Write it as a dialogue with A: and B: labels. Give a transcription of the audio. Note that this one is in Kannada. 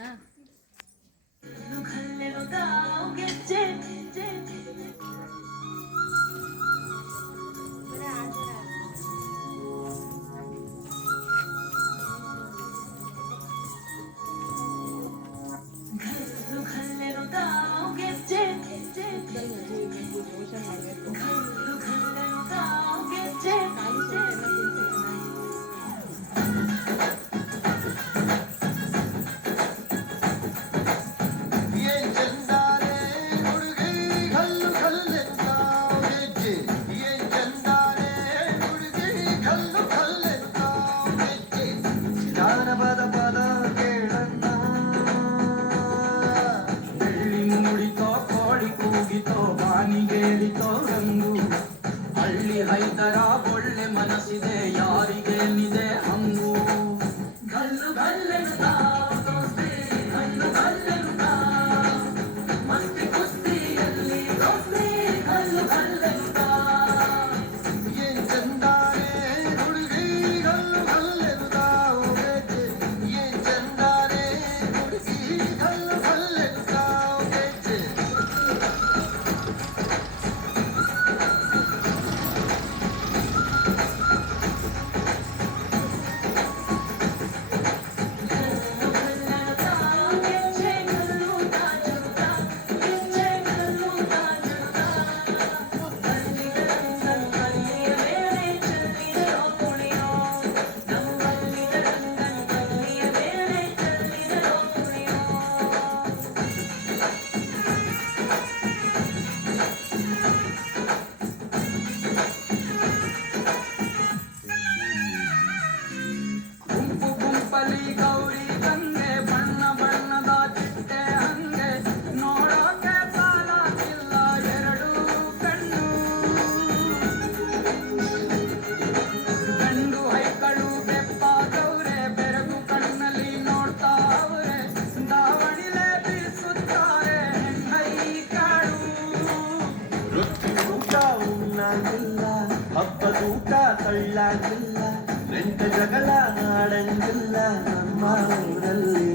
A: na.
B: ಪದ ಪದ ಕೇಳಿ
C: ನುಡಿತೋ ಕೋಳಿ ಕೂಗಿತೋ ಬಾನಿಗೇರಿತೋ ರಂಗು ಹಳ್ಳಿ ಹೈದರ ಒಳ್ಳೆ ಮನಸ್ಸಿದೆ ಯಾ
B: ಊಟ ಕಳ್ಳ ಗಿಲ್ಲ ಜಗಳ ನಾಡಂಗಿಲ್ಲ ನಮ್ಮ ಊರಲ್ಲಿ